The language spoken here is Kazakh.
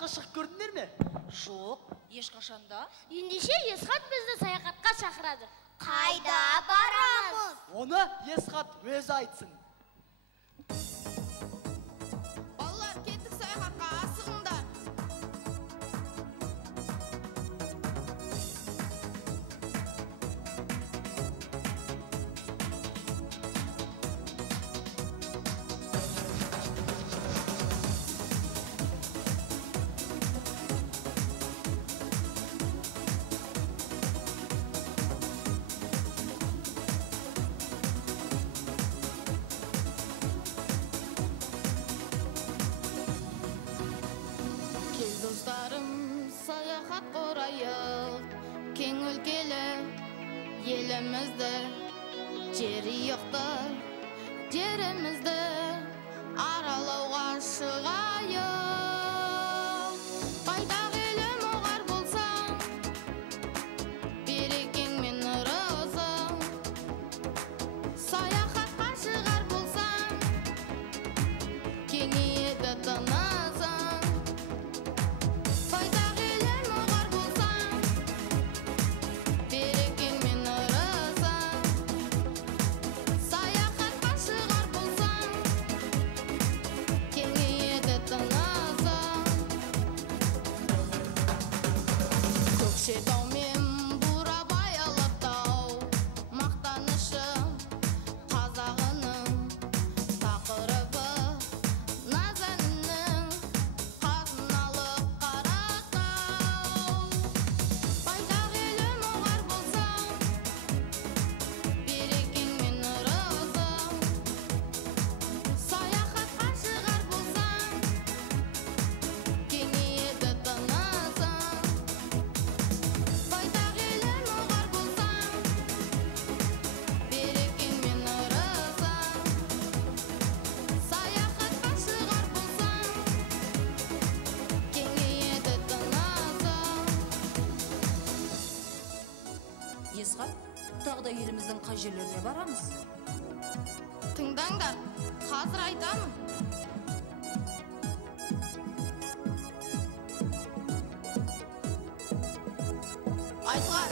саяхатқа шығып көрдіңдер ме? Жоқ, ешқашанда. Ендеше Есхат бізді саяхатқа шақырады. Қайда барамыз? Оны Есхат өзі айтсын. Балалар, кеттік саяхатқа, асығыңдар. Саяхат құрайық, кең өлкелі елімізді, жері йоқты жерімізді аралауға шығайық. Байтақ елім оғар болсаң, берекең мен ырысың. Саяхатқа шығар болсаң, кеңейеді тынысың. Көкшетау мен Бурабай Алатау, мақтанышым қазағының тақырыбы, назанының қазыналық Қаратау. Байтақ елім оғар болсаң, берекең мен ырысың. Саяхатқа шығар болсаң, кеңейеді тынысың. Есхат, тағы да еліміздің қай жерлеріне барамыз? Тыңдаңдар, қазір айтамын. Айтылған